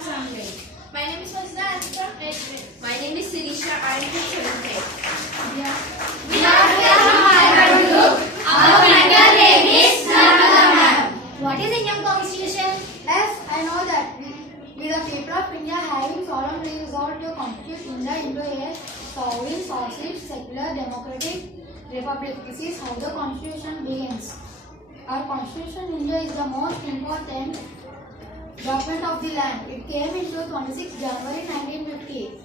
from Sanjay. My name is Vasudha. I am from 8th grade. My name is Sirisha. I am from 7th grade. We are here from Hyderabad. Our mentor name is Narmada ma'am. What is Indian Constitution? Yes, I know that we the people of India having solemnly resolved to constitute India into a sovereign, socialist, secular, democratic republic. This is how the constitution begins. Our constitution in India is the most important document of the land. It came into 26 January 1950.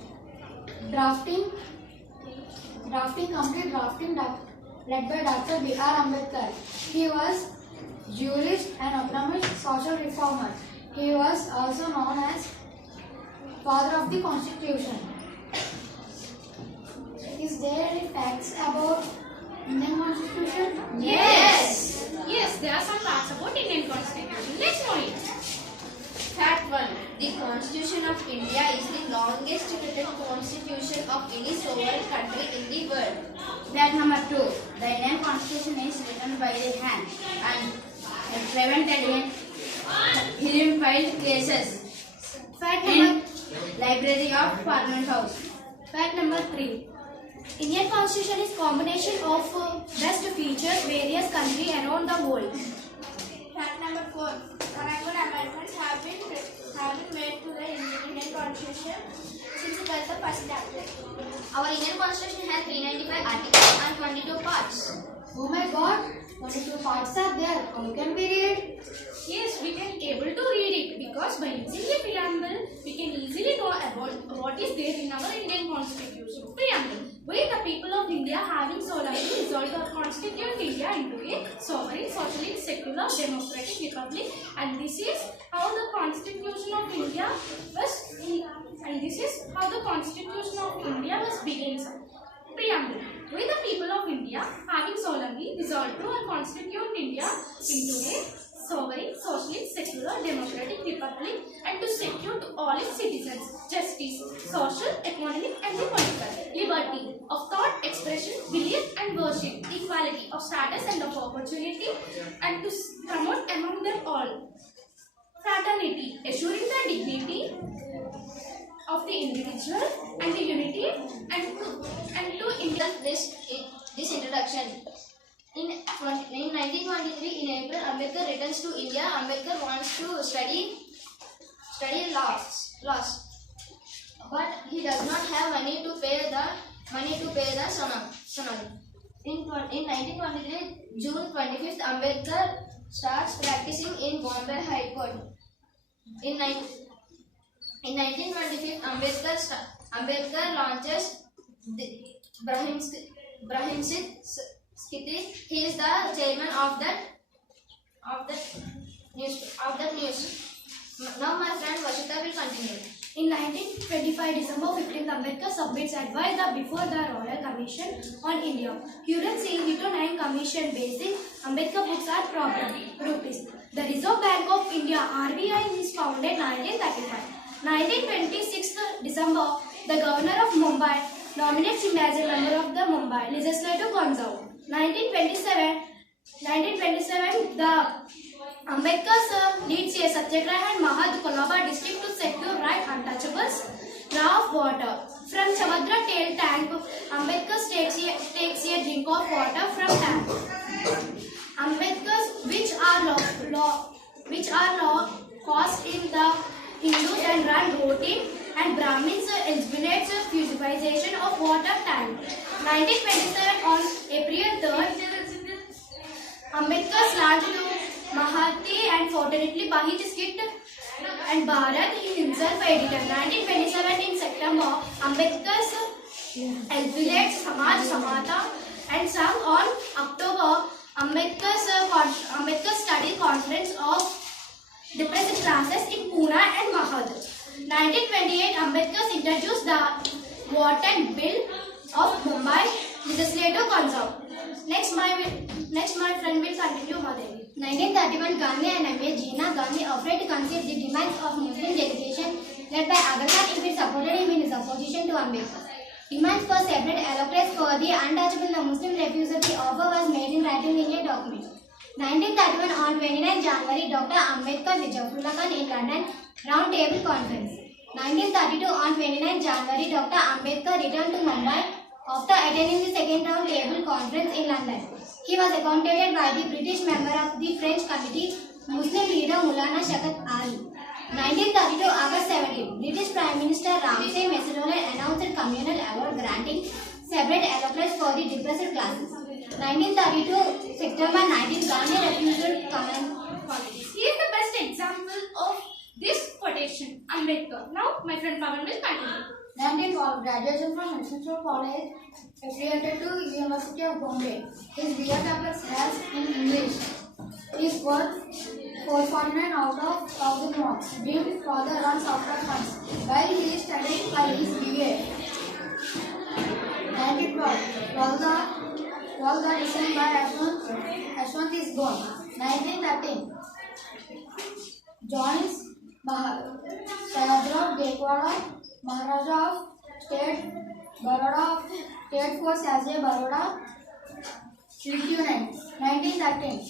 Complete drafting led by Dr. B.R. Ambedkar. He was jurist and economist, social reformer. He was also known as father of the constitution. Is there any facts about Indian constitution? Yes. Yes, there are some facts about Indian Constitution. Let's know it. Fact 1. The Constitution of India is the longest written constitution of any sovereign country in the world. Fact number 2. The Indian Constitution is written by the hand and prevented in hidden filed cases. Fact In number Library of Parliament House. Fact number 3. Indian constitution is combination of best features various countries around the world. Fact number 4. Honorable amendments have been made to the Indian Constitution since it was the first chapter. Our Indian Constitution has 395 articles and 22 parts. Oh my God! 22 parts are there. How can we read? Yes, we can able to read it because by using the preamble, we can easily know about what is there in our Indian Constitution. Preamble. We, the people of India, having solemnly resolved to constitute India into a sovereign, socialist, secular, democratic republic, and this is how the Constitution of India was. And this is how the Constitution of India was begins. Preamble. We, the people of India, having solemnly resolved to constitute India into a sovereign, socialist, secular, democratic republic, and to secure to all its citizens justice, social, economic, and political liberty of thought, expression, belief, and worship, equality of status and of opportunity, and to promote among them all fraternity, assuring the dignity of the individual and the unity and to This introduction. In 1923, in April, Ambedkar returns to India. Ambedkar wants to study laws, but he does not have money to pay the sonam. In 1923, June 25th, Ambedkar starts practicing in Bombay High Court. In 1925, Ambedkar launches the Brahimsit Skiti. He is the chairman of that news. Now my friend Vashita will continue. In 1925, December 15th, Ambedkar submits advice before the Royal Commission on India. Current Hito 9 Commission basic Ambedkar books are property. Rupees. The Reserve Bank of India (RBI) is founded 1935. 1926 December, the Governor of Mumbai nominates him as a member of the Mumbai Legislative Council. 1927, the Ambedkar leads a Satyagraha in Mahad Kolaba district to secure right untouchables law of water. From Samadra tail tank, Ambedkar takes a drink of water from tank. Ambedkar's which are law caused in the Hindus and run routine and Brahmins eliminates purification of water tank. 1927 on April 3rd, Ambedkar launched to Mahathi and fortunately Bahit Skit and Bharat he himself edited. 1927 in September, Ambedkar's elevates Samaj Samata and sung on October, Ambedkar study conference of depressed classes in Pune and Mahad. 1928, Ambedkar introduced the Water Bill of Mumbai Legislative Council. Next, my friend will continue, Madhavi. 1931, Gandhi and M.A. Jinnah Gandhi afraid to concede the demands of Muslim delegation led by Aga Khan if it supported him in his opposition to Ambedkar. Demands for separate allotments for the untouchable, the Muslim refusal the offer was made in writing in a document. 1931 on 29 January, Dr. Ambedkar with Zafrullah Khan in London Round Table Conference. 1932 on 29 January, Dr. Ambedkar returned to Mumbai after attending the second Round Table Conference in London. He was accompanied by the British member of the French Committee, Muslim leader Maulana Shaukat Ali. 1932 August 17, British Prime Minister Ramsay MacDonald announced communal award granting separate allotments for the depressed classes. 1932 September 19, Gandhi refused common Qualities. He is the best example of this quotation, Ambedkar. Now, my friend Pawan will continue. 1912 graduation from National College, affiliated to University of Bombay. His BA tablets has in English. His work 449 out of 1000 marks. Being father runs after funds while he is studying for his BA. 1912 Volga designed by Ashwant is gone. 1913 joins Sayadaw Gaikwad, Maharaja of State Baroda State Force as a Baroda Lieutenant. 1913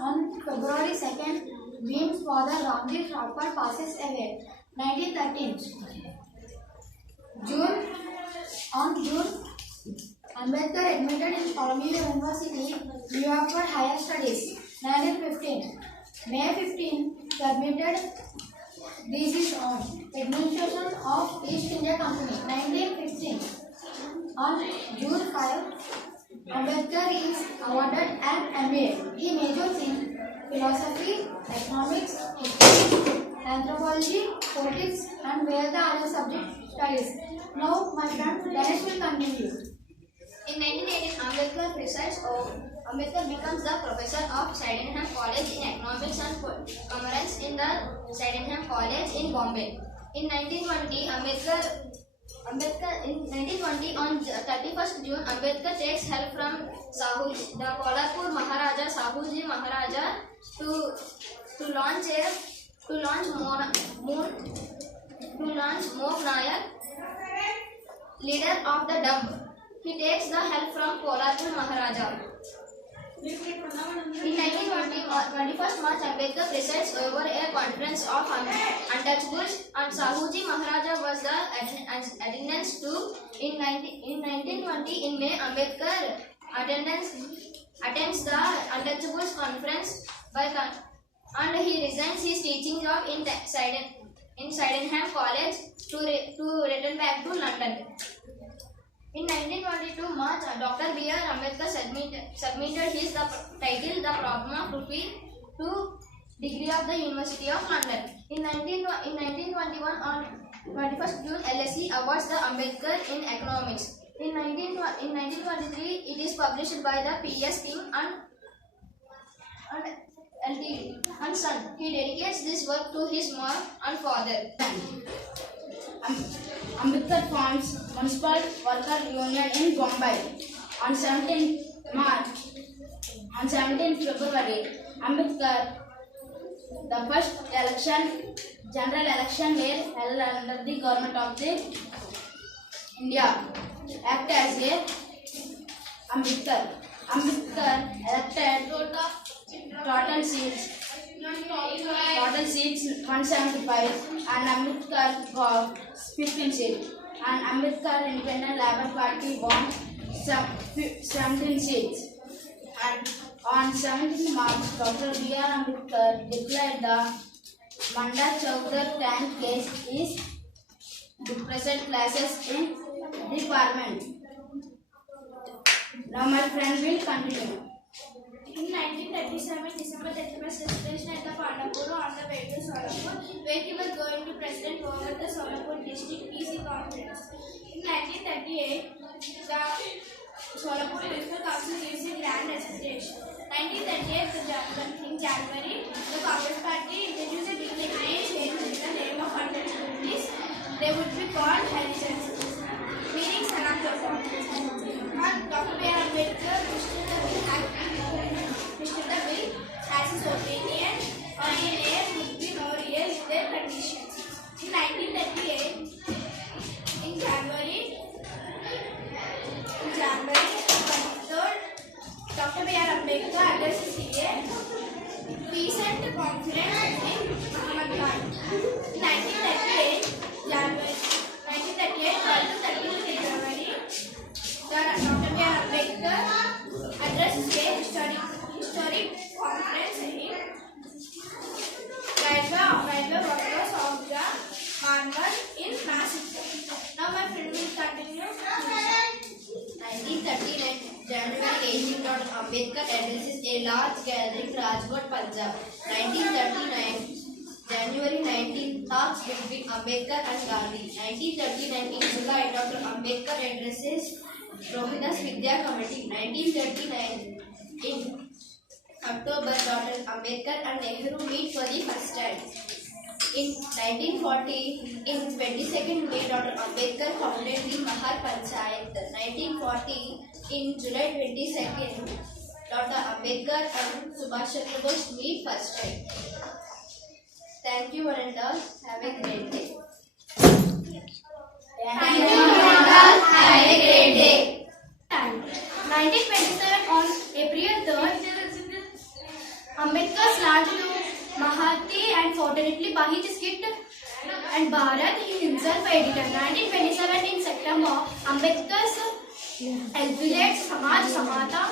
on February 2nd, Bhim's father Ramji Thapar passes away. 1913 on June, Ambedkar admitted in Columbia University, New York for higher studies. 1915 May 15 submitted thesis on administration of East India Company. 1916 on June 5, Ambedkar is awarded an MA. He majors in philosophy, economics, history, anthropology, politics, and where the other subject studies. Now, my friend Ganesh will continue. In 1918, Ambedkar becomes the professor of Sydenham College in Economics and Commerce in the Sydenham College in Bombay. In 1920, on 31st June, Ambedkar takes help from Sahuji, the Kolhapur Maharaja Sahuji Maharaja, to launch Mok Nayak, leader of the dump. He takes the help from Kolhapur Maharaja. In 1920, 21st March, Ambedkar presides over a conference of untouchables, and Sahuji Maharaja was the attendance too. In 1920, in May, Ambedkar attends the untouchables conference and he resigns his teaching job in Sydenham College to return back to London. In 1922 March, Dr. B.R. Ambedkar submitted his title The Problem of Rupee to degree of the University of London. In 1921 on 21st June, LSE awards the Ambedkar in Economics. In 1923, it is published by the P.S. King and LTD and Son. He dedicates this work to his mom and father. Ambedkar forms Municipal Worker Union in Bombay. On 17th February, Ambedkar, the first general election were held under the government of the India. Act as a Ambedkar elected total seats 175 and Ambedkar got 15 seats and Ambedkar Independent Labour Party won 17 seats. And on 17th March, Dr. B.R. Ambedkar declared the Manda Chowdhury tank case is depressed classes in the parliament. Now my friend will continue. In 1937, December 31st, celebration at the Pandapuru on the way to Solapur, where he was going to President over the Solapur District PC Conference. In 1938, the Solapur Municipal Council gives a grand recitation. 1938, in January, the Congress Party introduced a bill that change the name of 100 rupees. They would be called Harichans, meaning Sanatapa. And Dr. B.R. Ambedkar listed the bill as his opinion on a name would be no real in their conditions. In 1938, in January, 23rd, confidence in Mahatma Gandhi. 1938 January, 1938 12 to 13 January, Dr. B.R. Ambedkar addressed a historic conference in railway workers of the Manwar in Nashik. Now my friend will continue. 1939 January 18, Dr. Ambedkar addresses a large gathering Rajkot, Punjab. 1939 January 19 talks between Ambedkar and Gandhi. 1939 in July, Dr. Ambedkar addresses Rohidas Vidya Committee. 1939 in October, Dr. Ambedkar and Nehru meet for the first time. In 1940, in 22nd May, Dr. Ambedkar founded the Mahar Panchayat. 1940, in July 22nd, Dr. Ambedkar and Subhash Chandra Bose meet first time. Thank you, one and all. Have a great day. Thank you, Brenda. Have a great day. 1927 on April 3rd, Ambedkar's land to Mahathi and fortunately Bahij skit and Bharat he himself edited. 1927 in September, Ambedkar's Elvillets Samaj Samata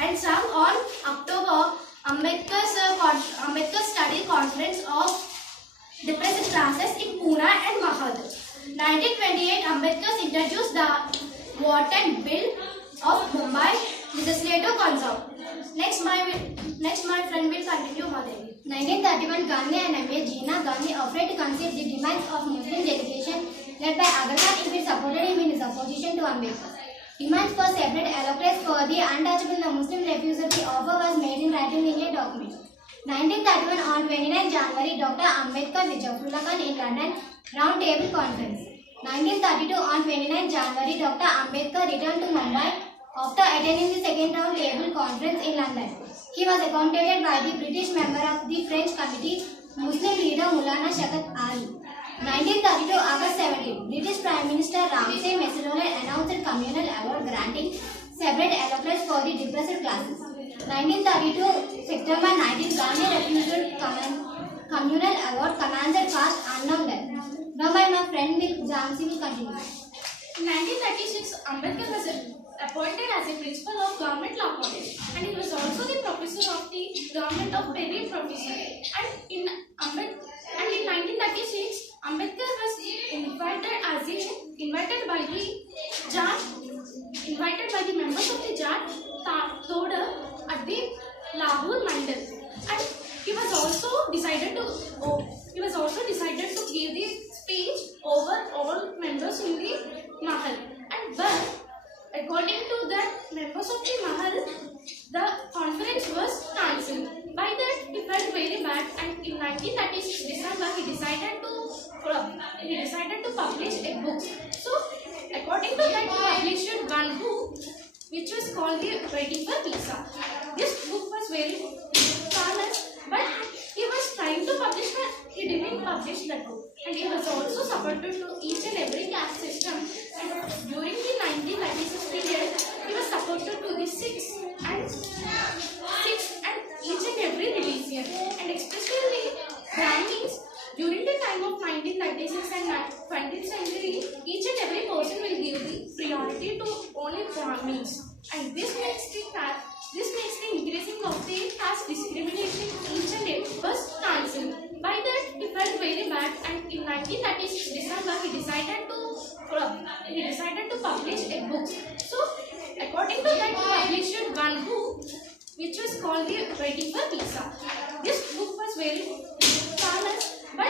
and some on October, Ambedkar's study conference of depressed classes in Pune and Mahad. 1928, Ambedkar introduced the Wharton Bill of Mumbai Legislative Council. Next, my friend will continue her day. 1931, Gandhi and M.A. Jinnah Gandhi offered to concede the demands of Muslim delegation led by Aga Khan if it supported him in his opposition to Ambedkar. Demands for separate allotments for the untouchable the Muslim refusal the offer was made in writing in a document. 1931 on 29 January, Dr. Ambedkar with Zafrullah Khan in London Round Table Conference. 1932 on 29 January, Dr. Ambedkar returned to Mumbai after attending the second round table conference in London. He was accompanied by the British member of the French Committee, Muslim leader Maulana Shaukat Ali. 1932 August 17, British Prime Minister Ramsay MacDonald announced communal award granting separate allotments for the depressed classes. 1932 September 19, Gandhi refused communal award commanded caste unknown death. Now my friend Jansi will continue. In 1936, Ambedkar was appointed as a principal of Government Law College, and he was also the professor of the Government of Perry Professor. And in 1936, Ambedkar was invited by the members of the Jat Toda at the Lahore Mandal, and he was also decided to give the speech over all members in the Mahal. But according to the members of the Mahal, the conference was cancelled. By that, he felt very bad, and in 1936 December, he decided to publish a book. So, according to that, he published one book, which was called the Waiting for Pizza. This book was very famous, but he was trying to publish that he didn't publish that book, and he was also supported to each and every caste system. And during the 1996 period, he was supported to the sixth and each and every religion, and especially Brahmins. During the time of 1996 and 20th century, each and every person will give the priority to only Brahmins, and this makes the increasing of the caste discrimination each and every was cancelled. By that, he felt very bad, and in 1936 December, he decided to publish a book. So, according to that, he published one book, which was called the Waiting for Pizza. This book was very famous, but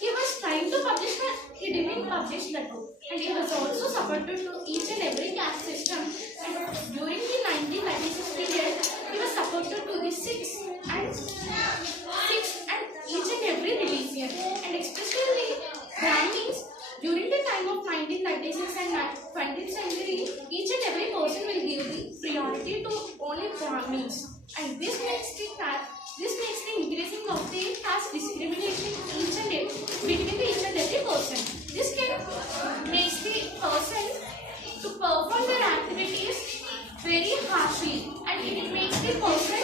he was trying to publish that he didn't publish that book, and he was also supported to each and every caste system. And during the 1996 period, he was supported to the sixth and each and every religion, and especially Brahmins. During the time of 1996 and 20th century, each and every person will give the priority to only Brahmins, and this makes the increasing of the caste discrimination between each and every person. This can make the person to perform their activities very harshly, and it makes the person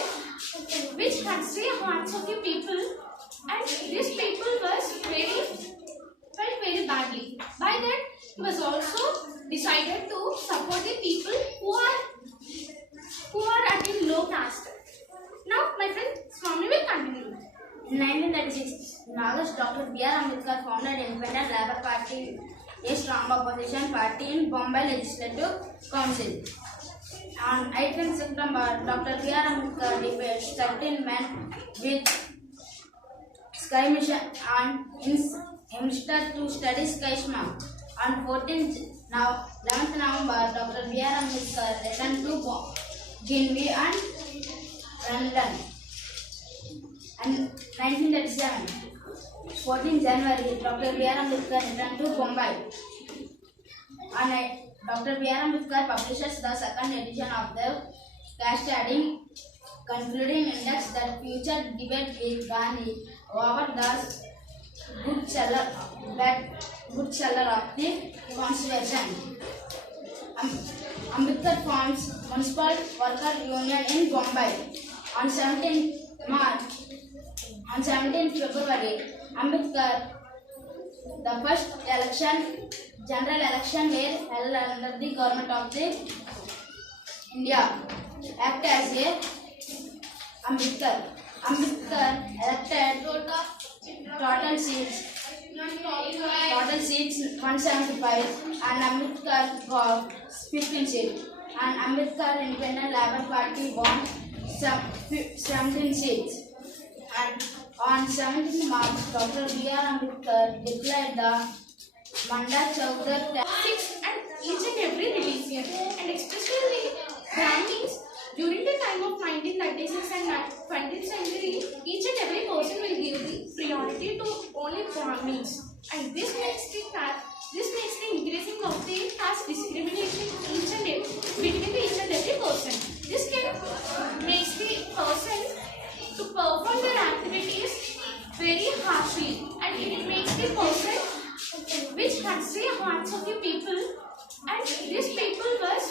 which which touched the hearts of the people, and these people felt very badly. By that, he was also decided to support the people who are at the low caste. Now, my friend Swami will continue. In 1936, in August, Dr. B.R. Ambedkar founded Independent Labour Party, a strong opposition party in Bombay Legislative Council. On 18th September, Dr. B.R. Ambedkar defeated 13 men with Sky Mission and enlisted to study Sky Shma. On 11th November, Dr. B.R. Ambedkar returned to Ginvi and London. And 1937, 14 January, Dr. B.R. Ambedkar returned to Bombay. On Dr. B.R. Ambedkar publishes the second edition of the caste study, concluding index that future debate with Gandhi over the good seller of the constitution. Ambedkar forms Municipal Worker Union in Bombay. On 17th February, Ambedkar, the first general election were held under the government of the India. Act as a Ambedkar elected total seats 175 and Ambedkar got 15 seats, and Ambedkar Independent Labour Party won 17 seats. And on 17th March, Dr. B.R. Ambedkar declared the Manda Chowdhury And each and every religion, and especially Brahmins, during the time of 1936 and 20th century, each and every person will give the priority to only Brahmins, and this makes the increasing of the caste discrimination between each and every person. This can make the person to perform their activities very harshly, and it makes the person which hurts the hearts of the people, and these people felt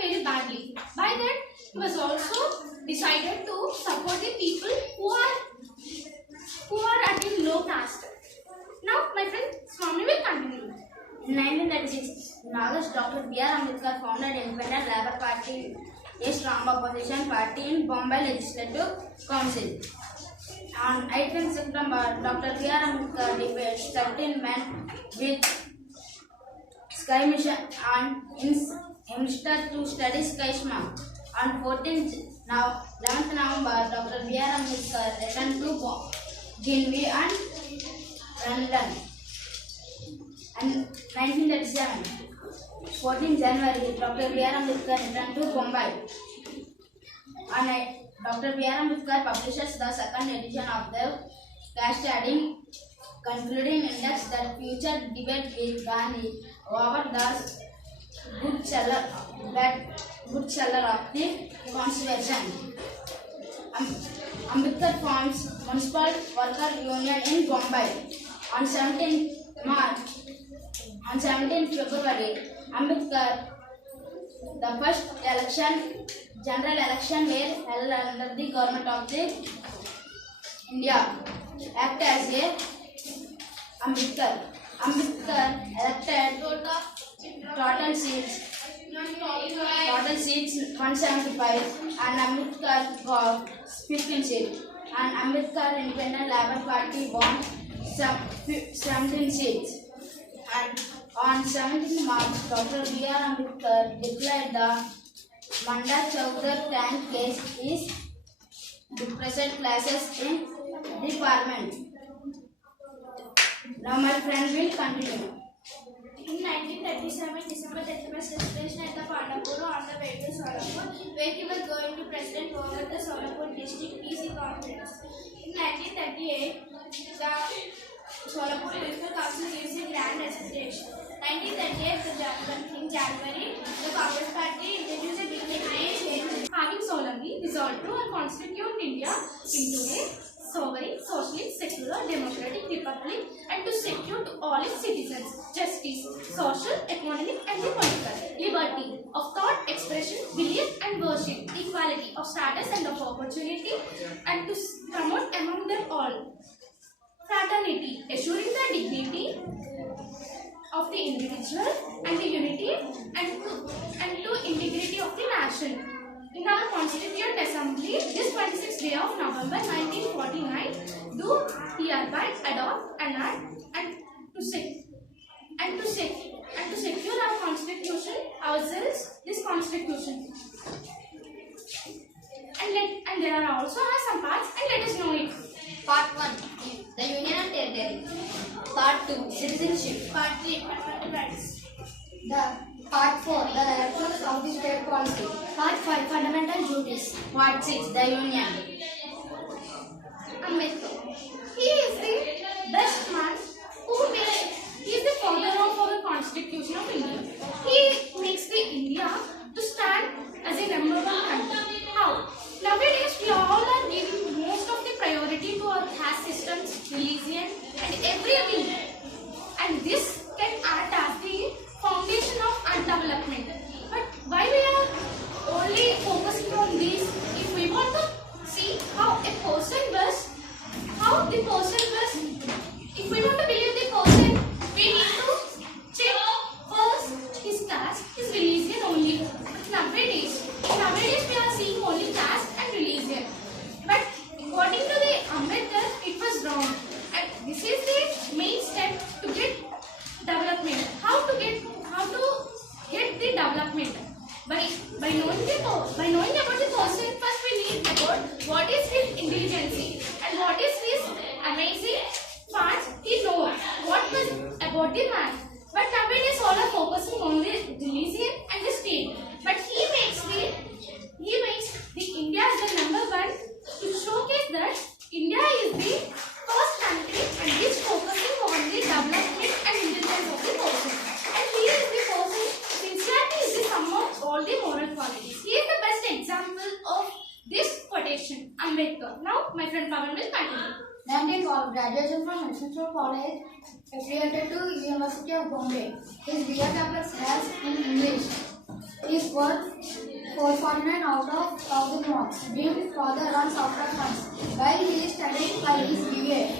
very badly. By that, he was also decided to support the people who are at the low caste. Now, my friend Swami will continue. In 1936, in August, Dr. B.R. Ambedkar founded Independent Labour Party, a strong opposition party in Bombay Legislative Council. On 18th September, Dr. B.R. Ambedkar defeated 13 men with Sky Mission and enlisted to study Sky Shma. On 11th November, Dr. B.R. Ambedkar returned to Ginvi and London. And 1937, 14 January, Dr. B.R. Ambedkar returned to Bombay. On Dr. B.R. Ambedkar publishes the second edition of the caste study, concluding index that future debate with Gandhi over the good seller of the constitution. Ambedkar forms Municipal Worker Union in Bombay. On 17th February, Ambedkar, the first general election were held under the government of the India. Act as a Ambedkar elected total seats 175 and Ambedkar got 15 seats, and Ambedkar Independent Labour Party won 17 seats. And on 17th March, Dr. B.R. Ambedkar declared the Manda Chowdhury tank case is depressed classes in the parliament. Now my friend will continue. In 1937, December 31st, celebration at the Pandapur on the way to Solapur, where he was going to President over the Solapur District PC Conference. In 1938, the Solapur Municipal Council gives a grand recitation. 1938, in January, the Congress Party introduced a big change. Having solemnly resolved to constitute India into a sovereign, socialist, secular, democratic republic and to secure to all its citizens justice, social, economic and the political, liberty of thought, expression, belief and worship, equality of status and of opportunity and to promote among them all fraternity, assuring the dignity of the individual and the unity and to integrity of the nation. In our Constituent Assembly, this 26th day of November 1949, do hereby adopt an act and to secure our Constitution, ourselves, this Constitution. And there are also some parts, and let us know it. Part 1. The Union and Territory. Part 2. Citizenship. Part 3. Fundamental rights. Part 4. The directions of the state policy. Part 5. Fundamental duties. Part 6. The Union. Ambedkar. He is the best man he is the father of our Constitution of India. He makes the India to stand as a number one country. How? Nowadays we all are giving most of the priority to our caste systems, religion and everything. And this can act as the foundation of our development. But why we are only focusing on this? If we want to see how a person was, if we want to believe the person, we need to check first his caste, his religion only. But nowadays we are seeing only caste and religion. But according to the Ambedkar, it was wrong. And this is the main step to get development. How to get the development? By knowing about the person, first we need about what is his intelligence and what is his amazing parts. He knows what was about the man. But nowadays all are focusing on the religion and the state. But he makes the India as the number one to showcase that India is the first country and is focusing on the development and intelligence of the person. And he is the person, sincerity is the sum of all the moral qualities. He is the best example of this quotation, Ambedkar. Now, my friend Pawan will continue. 1912, graduation from Westminster College, affiliated to University of Bombay. His BA papers has in English. His worth 449 out of 1000 marks. Being father runs after funds. While he is studying for his BA,